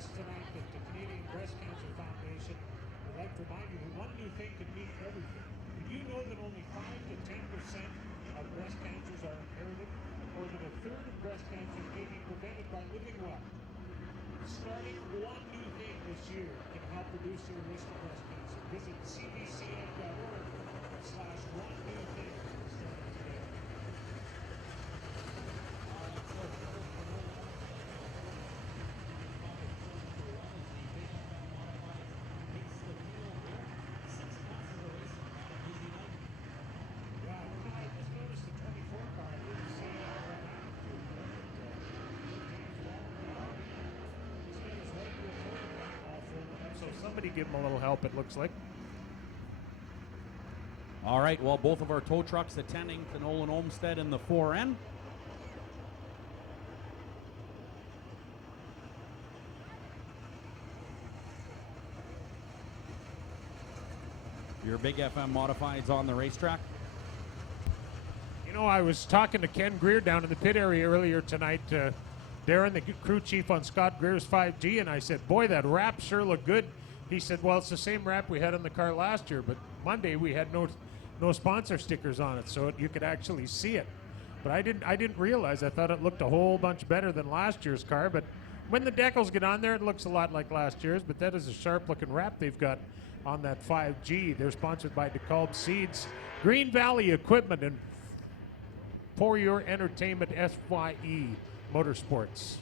stress tonight that the Canadian Breast Cancer Foundation would like to remind you that one new thing can mean everything. Did you know that only 5 to 10% of breast cancers are inherited, or that a third of breast cancers may be prevented by living well? Starting one new thing this year can help reduce your risk of breast cancer. Visit cbcn.org/one new thing. Starting today. Somebody give him a little help, it looks like. All right, well, both of our tow trucks attending to Nolan Olmsted in the 4N. Your Big FM Modifieds on the racetrack. You know, I was talking to Ken Greer down in the pit area earlier tonight, Darren, the crew chief on Scott Greer's 5G, and I said, boy, that wrap sure looked good. He said, well, it's the same wrap we had on the car last year, but Monday we had no sponsor stickers on it, so you could actually see it. But I didn't realize. I thought it looked a whole bunch better than last year's car, but when the decals get on there, it looks a lot like last year's, but that is a sharp-looking wrap they've got on that 5G. They're sponsored by DeKalb Seeds, Green Valley Equipment, and For Your Entertainment, FYE Motorsports.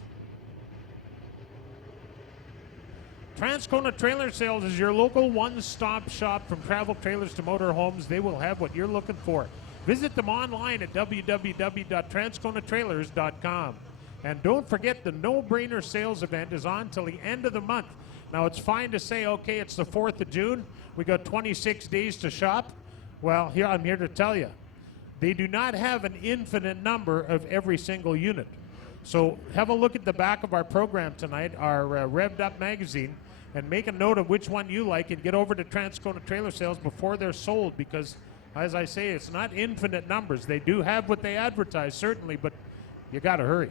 Transcona Trailer Sales is your local one-stop shop. From travel trailers to motorhomes, they will have what you're looking for. Visit them online at www.transconatrailers.com. And don't forget, the No Brainer sales event is on till the end of the month. Now, it's fine to say, okay, it's the 4th of June. We got 26 days to shop. Well, I'm here to tell you, they do not have an infinite number of every single unit. So have a look at the back of our program tonight, our Revved Up magazine, and make a note of which one you like and get over to Transcona Trailer Sales before they're sold, because, as I say, it's not infinite numbers. They do have what they advertise, certainly, but you got to hurry.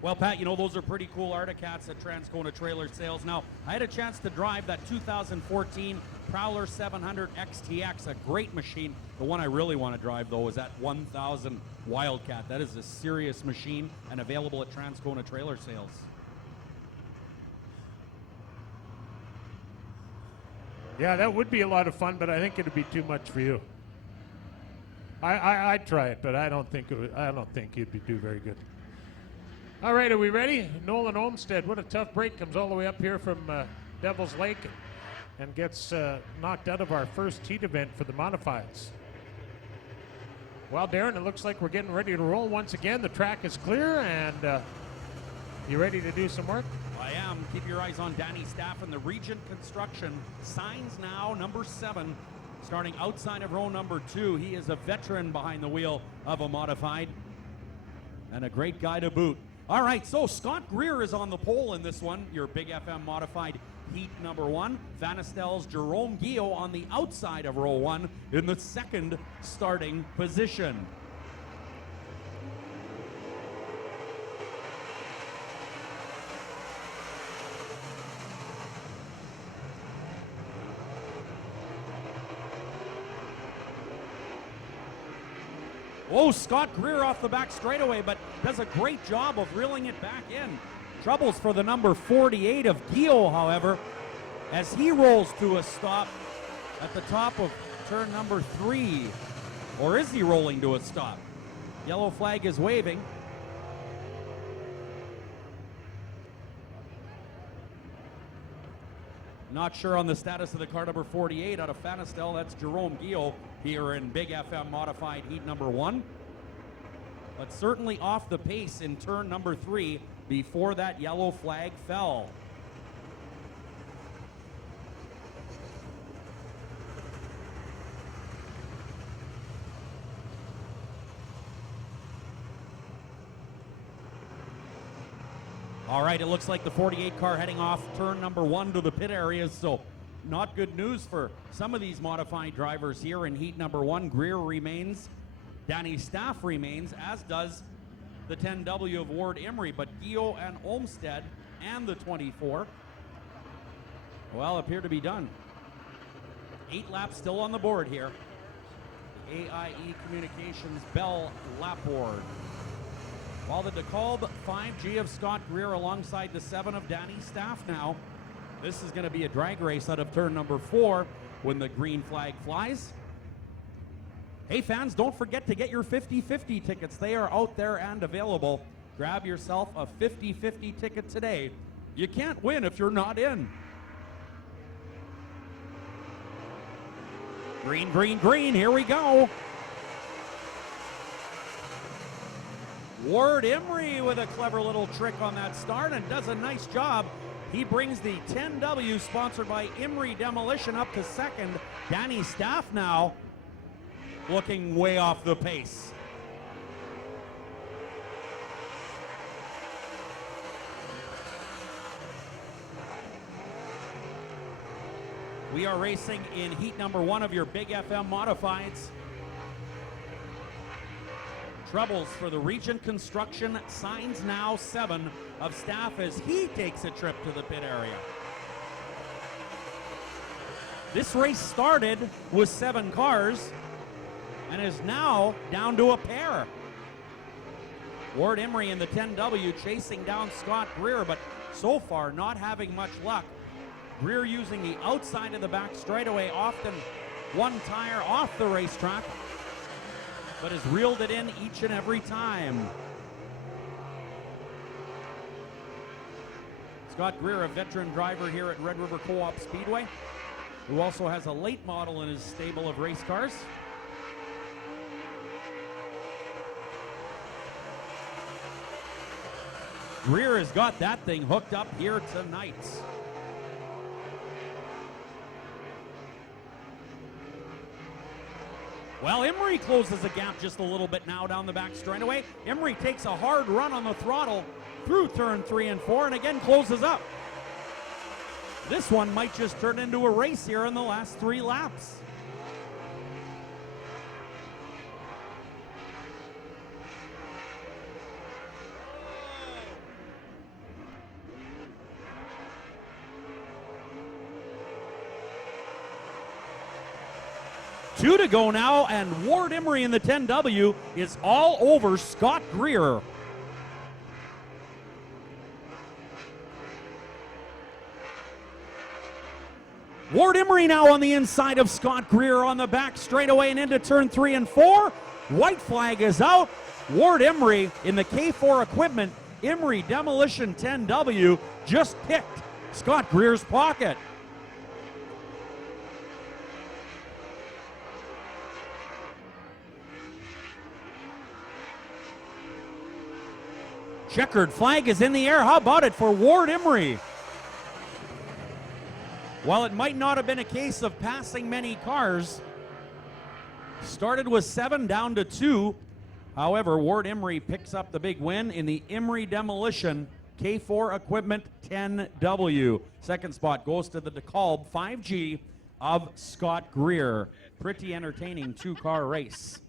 Well, Pat, you know, those are pretty cool Articats at Transcona Trailer Sales. Now, I had a chance to drive that 2014 Prowler 700 XTX, a great machine. The one I really want to drive, though, is that 1000 Wildcat. That is a serious machine and available at Transcona Trailer Sales. Yeah, that would be a lot of fun, but I think it'd be too much for you. I'd try it, but I don't think you'd do very good. All right, are we ready? Nolan Olmsted, what a tough break. Comes all the way up here from Devil's Lake and gets knocked out of our first heat event for the Modifieds. Well, Darren, it looks like we're getting ready to roll once again. The track is clear, and you ready to do some work? I am. Keep your eyes on Danny Staff and the Regent Construction. Signs now, number 7, starting outside of row number 2. He is a veteran behind the wheel of a modified and a great guy to boot. All right, so Scott Greer is on the pole in this one, your Big FM Modified heat number 1. Van Estel's Jerome Guillot on the outside of row 1 in the second starting position. Oh, Scott Greer off the back straightaway, but does a great job of reeling it back in. Troubles for the number 48 of Guillot, however, as he rolls to a stop at the top of turn number 3. Or is he rolling to a stop? Yellow flag is waving. Not sure on the status of the car number 48 out of Van Estel. That's Jerome Guillot here in Big FM Modified heat number 1. But certainly off the pace in turn number 3 before that yellow flag fell. All right, it looks like the 48 car heading off turn number 1 to the pit areas, so not good news for some of these modified drivers here in heat number 1. Greer remains, Danny Staff remains, as does the 10W of Ward Emery, but Guillot and Olmsted and the 24, well, appear to be done. 8 laps still on the board here. The AIE Communications Bell lap board. While the DeKalb 5G of Scott Greer alongside the 7 of Danny Staff now. This is going to be a drag race out of turn number 4 when the green flag flies. Hey fans, don't forget to get your 50-50 tickets. They are out there and available. Grab yourself a 50-50 ticket today. You can't win if you're not in. Green, green, green, here we go. Ward Emery with a clever little trick on that start and does a nice job. He brings the 10W sponsored by Emery Demolition up to second. Danny Staff now looking way off the pace. We are racing in heat number 1 of your Big FM Modifieds. Troubles for the Region Construction signs now 7 of Staff as he takes a trip to the pit area. This race started with 7 cars and is now down to a pair. Ward Emery in the 10W chasing down Scott Greer, but so far not having much luck. Greer using the outside of the back straightaway, often one tire off the racetrack, but has reeled it in each and every time. Scott Greer, a veteran driver here at Red River Co-op Speedway, who also has a late model in his stable of race cars. Greer has got that thing hooked up here tonight. Well, Emery closes the gap just a little bit now down the back straightaway. Emery takes a hard run on the throttle through turn 3 and 4 and again closes up. This one might just turn into a race here in the last 3 laps. Two to go now, and Ward Emery in the 10W is all over Scott Greer. Ward Emery now on the inside of Scott Greer on the back straightaway and into turn 3 and 4. White flag is out. Ward Emery in the K4 equipment. Emery Demolition 10W just picked Scott Greer's pocket. Checkered flag is in the air. How about it for Ward Emery? While it might not have been a case of passing many cars, started with 7 down to 2. However, Ward Emery picks up the big win in the Emery Demolition K4 Equipment 10W. Second spot goes to the DeKalb 5G of Scott Greer. Pretty entertaining 2-car race.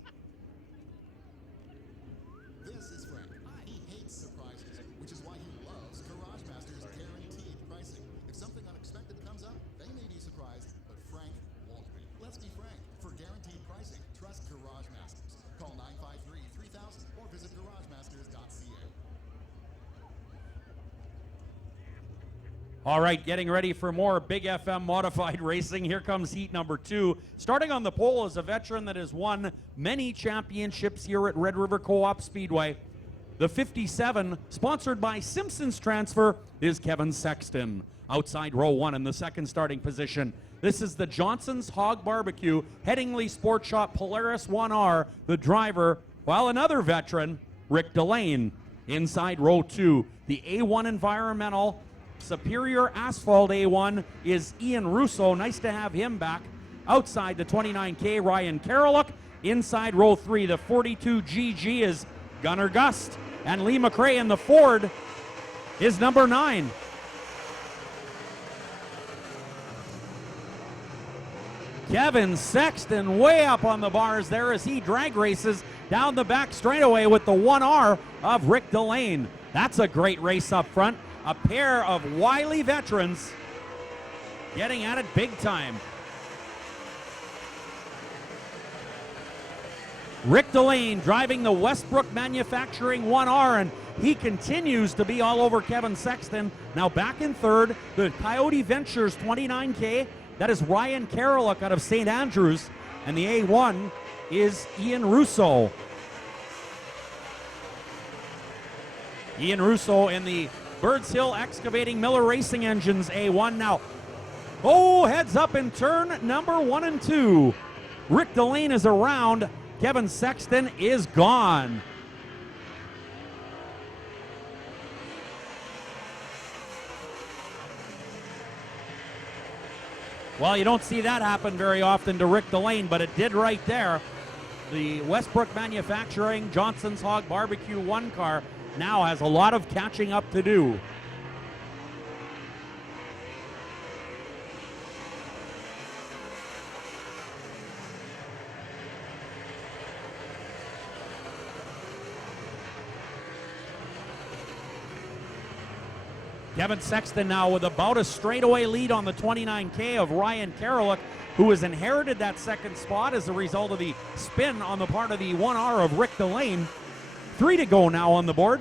All right, getting ready for more Big FM modified racing. Here comes heat number 2. Starting on the pole is a veteran that has won many championships here at Red River Co-op Speedway. The 57, sponsored by Simpsons Transfer, is Kevin Sexton. Outside row 1 in the second starting position. This is the Johnson's Hog Barbecue, Headingley Sport Shop Polaris 1R, the driver, while another veteran, Rick Delane. Inside row 2, the A1 Environmental Superior Asphalt A1 is Ian Russo. Nice to have him back. Outside the 29K, Ryan Karoluk. Inside row 3, the 42GG is Gunnar Gust. And Lee McRae in the Ford is number 9. Kevin Sexton way up on the bars there as he drag races down the back straightaway with the 1R of Rick Delane. That's a great race up front. A pair of wily veterans getting at it big time. Rick Delane driving the Westbrook Manufacturing 1R, and he continues to be all over Kevin Sexton. Now back in third, the Coyote Ventures 29K. That is Ryan Karoluk out of St. Andrews, and the A1 is Ian Russo. Ian Russo in the Birds Hill Excavating Miller Racing Engines A1 now. Oh, heads up in turn number 1 and 2. Rick Delane is around. Kevin Sexton is gone. Well, you don't see that happen very often to Rick Delane, but it did right there. The Westbrook Manufacturing Johnson's Hog Barbecue 1 car now has a lot of catching up to do. Kevin Sexton now with about a straightaway lead on the 29K of Ryan Karoluk, who has inherited that second spot as a result of the spin on the part of the 1R of Rick Delane. 3 to go now on the board.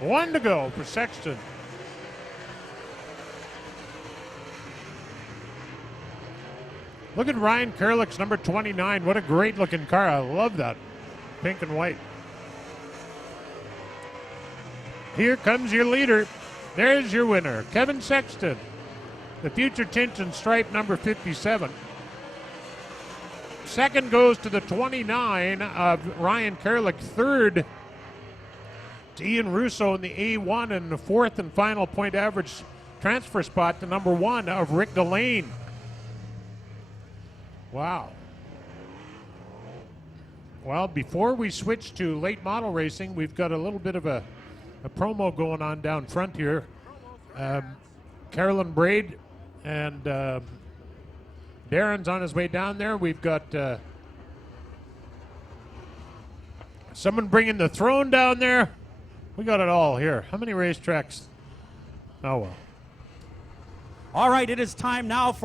One to go for Sexton. Look at Ryan Karoluk's number 29. What a great looking car. I love that. Pink and white. Here comes your leader. There's your winner, Kevin Sexton. The Future Tint and Stripe number 57. Second goes to the 29 of Ryan Karoluk. Third to Ian Russo in the A1, and the fourth and final point average transfer spot to number 1 of Rick Delane. Wow. Well, before we switch to late model racing, we've got a little bit of a promo going on down front here. Carolyn Braid and Darren's on his way down there. We've got someone bringing the throne down there. We got it all here. How many racetracks? Oh, well. All right, it is time now for